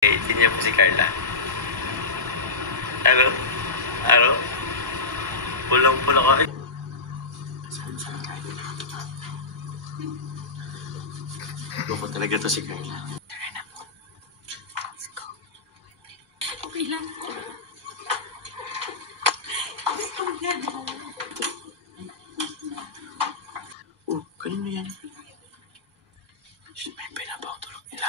Hindi niya po si Carla. Ano? Ano? Pulang-pula ka. Loko talaga to si Carla. Tara na. Let's go. Okay lang. Oh, kanino yan? May pinabaw tulog nila.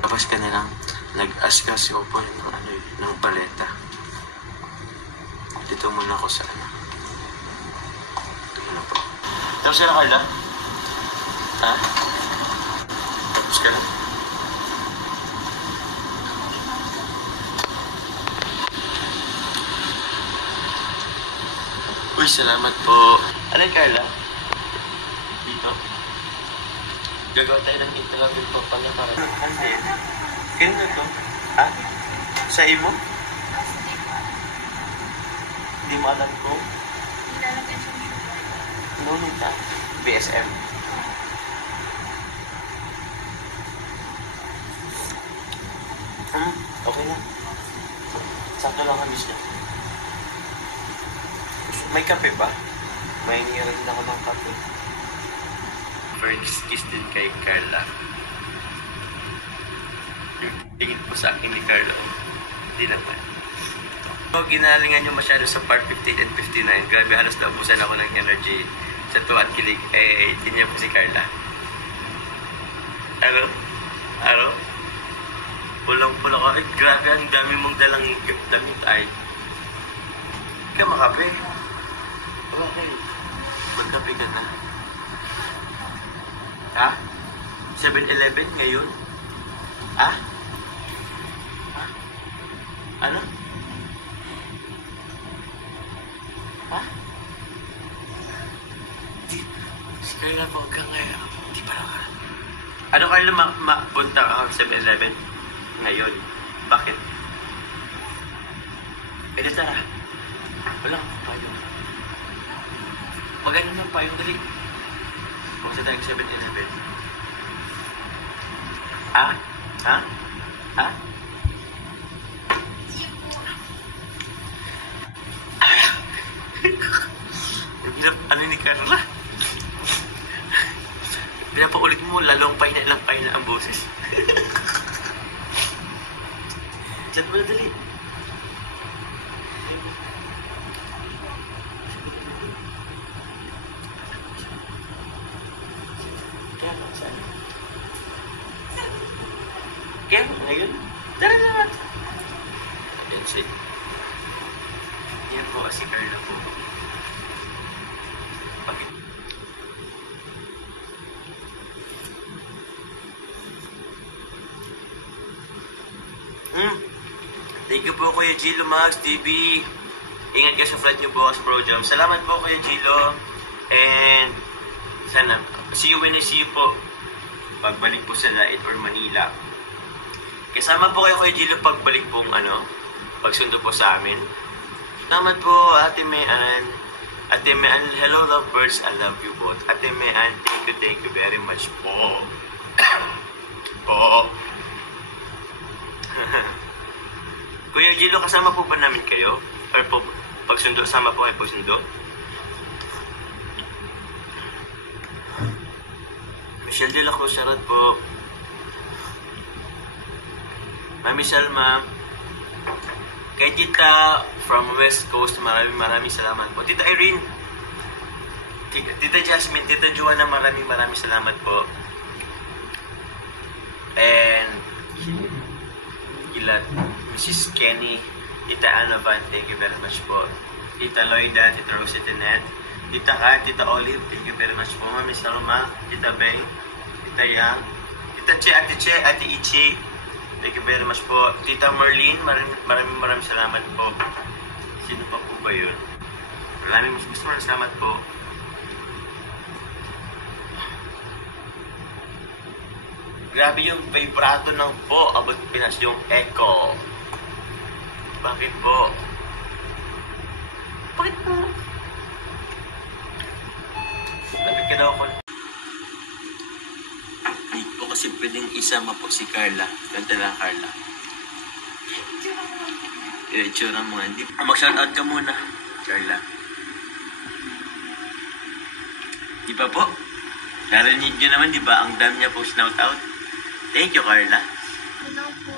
Tapos ka na lang, nag-askas ko po ng paleta. Dito muna ako sa ano. Dito muna po. Tapos ka na, Carla? Ha? Tapos ka na? Uy, salamat po. Ano yung Carla? Dito? Gagawa tayo ng interview po pala para. Ano yan? Ganito to? Ha? Sa imo? Hindi mo alam ko? Nilalagyan siya ng sugar. No need na. BSM. Okay lang. Sakto lang kami siya. May kape ba? May niyarin ako ng kape. First kiss din kay Carla. Yung tingin po sa akin ni Carla, hindi naman. So, ginalingan nyo masyado sa part 15 and 59. Grabe, halos naubusan ako ng energy sa tuwa at kilig. Hindi niya po si Carla. Ano? Ano? Pulang-pula ka. Grabe, ang dami mong dalang damit ay. Ikaw makape. Okay. Magkape ka na. Ha? 7-Eleven ngayon? Ha? Ha? Ano? Ha? Si Carla po ka ngayon. Di pa naman. Ano Carla, punta ka sa 7-Eleven ngayon? Bakit? Pwede tara. Wala akong payong. Maganda ng payong, dali. Huwag sa tayong 7-Eleven. Ha? Ha? Ha? Ano ni Carla? Pinapaulit mo, lalong pahina ang boses. Chat mo na dali. Kaya ngayon, tara na. Ayan siya. Yan po kasi Carla po. Bakit? Thank you po Kuya Gilo Max TV. Ingat ka sa flight niyo bukas, Bro Jam. Salamat po Kuya Gilo. And sana, see you when I see you po. Pagbalik po sa Lait or Manila. Kasama po kayo Kuya Gilo pagbalik pong pagsundo po sa amin. Salamat po Ate Mean. Ate Mean, hello lovebirds, I love you both. Ate Mean, thank you very much po. Po. Kuya Gilo, kasama po ba namin kayo? Or po, pagsundo, sama po kayo pagsundo? Michelle de la Cruz, shoutout po. Mami Salma. Kay Tita from West Coast, maraming salamat po. Tita Irene. Tita Jasmine, Tita Joanna, maraming salamat po. And Mrs. Kenny, Tita Anovan, thank you very much po. Tita Loida, Tita Rosette Net, Tita Kat, Tita Olive, thank you very much po. Mami Salma, Tita Beng, Tita Yang, Tita Che, Ate Ichi, thank you very much po. Tita Marlene, maraming salamat po. Sino pa po ba yun? Maraming salamat po. Grabe yung vibrato ng po. Abot Pinas yung echo. Bakit po? Bakit po? Lapit ka daw ako. Hindi po kasi pwedeng isama po si Carla. Ganda lang, Carla. Itsura mo nga. Mag-shoutout ka muna, Carla. Di ba po? Narinig niyo naman, di ba? Ang dami niya po shout-out. Thank you, Carla. Hello po.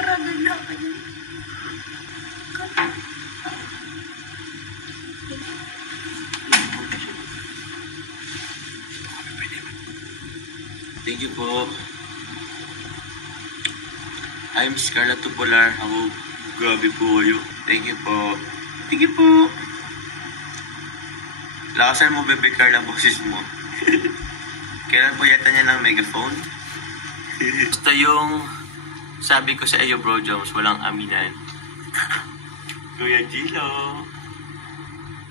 Ragal na ako yun. Thank you po. I'm Scarlett Tupular. Ako, grabe po kayo. Thank you po. Thank you po. Lakasan mo, bebe Carla, boses mo. Kailan po yata niya ng megaphone? Basta yung sabi ko sa iyo, Bro Jones, walang aminan. Kuya Gilo.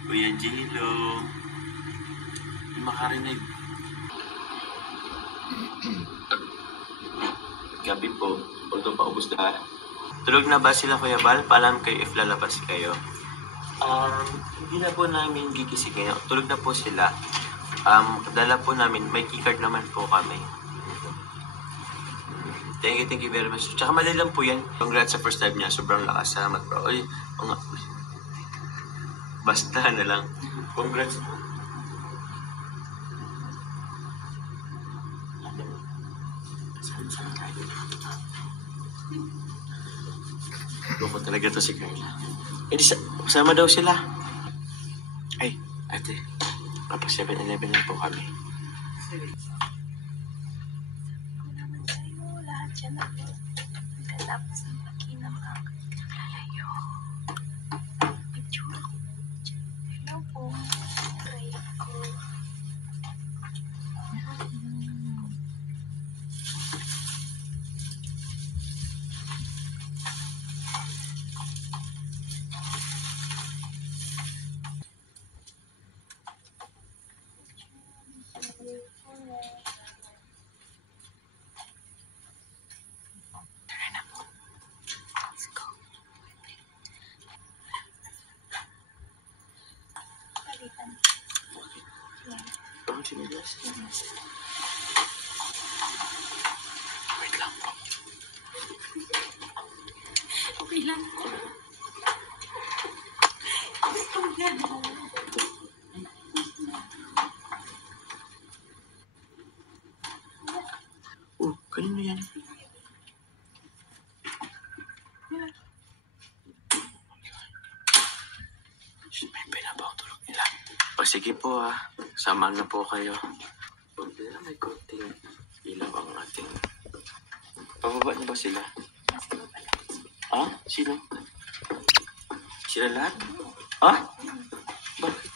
Kuya Gilo. Hindi makarinig. Gabi po. Although paubos na. Tulog na ba sila, Kuya Bal? Paalam kayo if lalabas kayo. Hindi na po namin gigisingin. Tulog na po sila. Dala po namin, may keycard naman po kami. Thank you very much. Tsaka mali lang po yan. Congrats sa first time niya. Sobrang lakas. Salamat bro. Uy, basta na lang. Congrats po. Loko talaga to si Carla. Eh di sama daw sila. Ay, ate. Kapag 7-Eleven lang po kami. Kung naman sa'yo, lahat yan ako. Pagkatapos ng makina makakalayo. Picture ako. Hello po. Try ako. Parang sinilas. Wait lang po. Okay lang po. Oh, kanino yan? May pinabang tulog nila. O sige po samahan na po kayo. Huwag na may konting ilaw ang ating. Pababa na ba sila? Sino? Sila lahat? Bakit?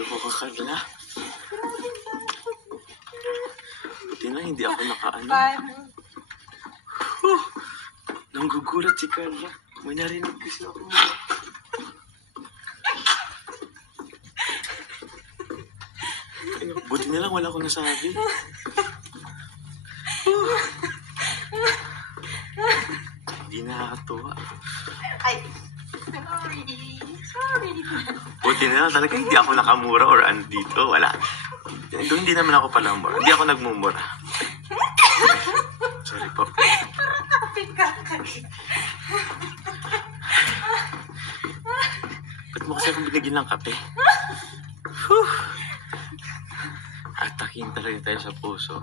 Loko ka, Carla? Buti na hindi ako nakaano. Nanggugulat si Carla. May narinig kasi ako. Buti na lang wala akong nasabi. Hindi nakakatuwa. Ay, sorry. Buti na lang talaga hindi ako nakamura or andito. Wala. Doon hindi naman ako palamura. Hindi ako nagmumura. Sorry po. Ba't mo kasi akong binigyan ng kape? Atakin talaga tayo sa puso.